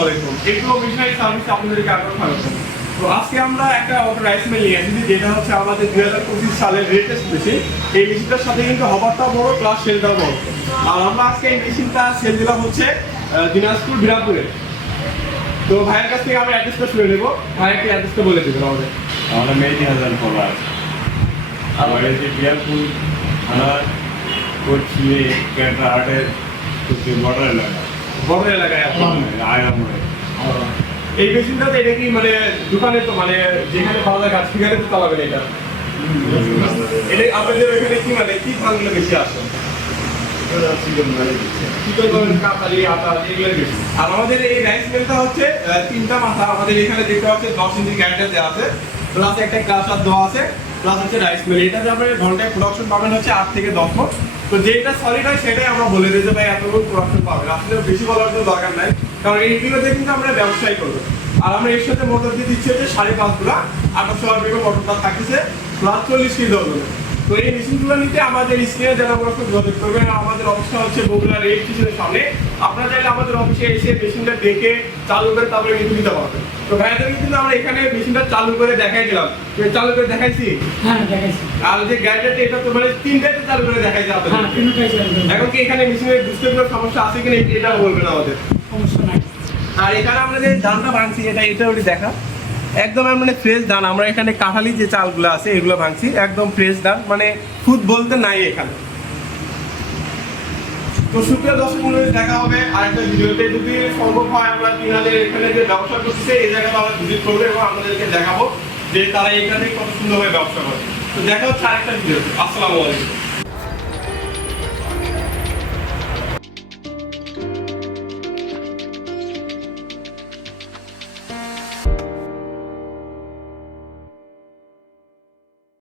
আলাইকুম। এগুলো তো আজকে আমরা একটা রাইস যেটা হচ্ছে আমাদের দুই হাজার পঁচিশ সালের এই মেশিনটার সাথে কিন্তু হবারটাও বড় আমরা আজকে এই মেশিনটা দিলাম হচ্ছে দিনাজপুর বিরাপুরে তো ভাইয়ের কাছ থেকে আমরা অ্যাড্রেসটা শুনে নেব। ভাই, একটু অ্যাড্রেসটা বলে দেবেন আমাদের। আমরা মেহেদি হাজার পলাশ আমার এই যে বিয়ারপুর থানার করছিয়ে ক্যাটা হাটের বর্ডার এলাকা বড় এলাকায় আয়ামে এই এটা কি মানে দোকানে তো মানে যেখানে পাওয়া যায় গাছ, সেখানে তো এটা? এটা আপনাদের ওইখানে কি মানে কি বেশি আসে? আর আমাদের এই রাইস মিলটা হচ্ছে তিনটা মাথা। আমাদের এখানে দেখতে পাচ্ছেন দশ ইঞ্চি গ্যারান্টার দেওয়া আছে। প্লাস একটা ক্লাসার দেওয়া আছে প্লাস হচ্ছে রাইস মিল এটাতে আপনার ঘন্টায় প্রোডাকশন পাবেন হচ্ছে আট থেকে দশ তো যেটা সলিড হয় সেটাই আমরা বলে দিই ভাই এতটুকু প্রোডাকশন পাবে। আসলে বেশি বলার কোনো দরকার নাই। কারণ এইগুলোতে কিন্তু আমরা ব্যবসায় করব। আর আমরা এর সাথে মোটর দিয়ে দিচ্ছি হচ্ছে সাড়ে পাঁচগুলা আর বেগম মোটরটা থাকছে প্লাস চল্লিশ কেজি ওজন। তো এই মেশিনগুলো নিতে আমাদের স্ক্রিনে যারা আমরা যোগাযোগ করবেন। আর আমাদের অবস্থা হচ্ছে বগুড়া রেল স্টেশনের সামনে। আপনারা চাইলে আমাদের অফিসে এসে মেশিনটা দেখে চালু করে তারপরে কিন্তু নিতে পারবেন। তো ভাইয়াদের কিন্তু আমরা এখানে মেশিনটা চালু করে দেখাই দিলাম। চালু করে দেখাইছি? হ্যাঁ দেখাইছি। আর যে গাড়িটাতে এটা তো মানে তিনটাতে চালু করে দেখাইছে হ্যাঁ আপনাদের তিনটাই চালু করব। এখন কি এখানে মেশিনের বুঝতে কোনো সমস্যা আছে কিনা এটা বলবেন আমাদের। সমস্যা নাই। আর এখানে আমরা যে ধানটা ভাঙছি এটা এটা ওটি দেখা। একদম মানে ফ্রেশ ধান। আমরা এখানে কাঁঠালি যে চালগুলো আছে, এগুলো ভাঙছি। একদম ফ্রেশ ধান। মানে খুদ বলতে নাই এখানে। তো শুক্রিয়া দর্শক মন্ডলী, দেখা হবে আরেকটা ভিডিওতে। যদি সম্ভব হয়, আমরা তিনাদের এখানে যে ব্যবসা করতেছে, এই জায়গাটা আমরা ভিজিট করব এবং আমাদেরকে দেখাবো যে তারা এখানে কত সুন্দরভাবে ব্যবসা করে। তো দেখা হচ্ছে আরেকটা ভিডিওতে। আসসালামু আলাইকুম।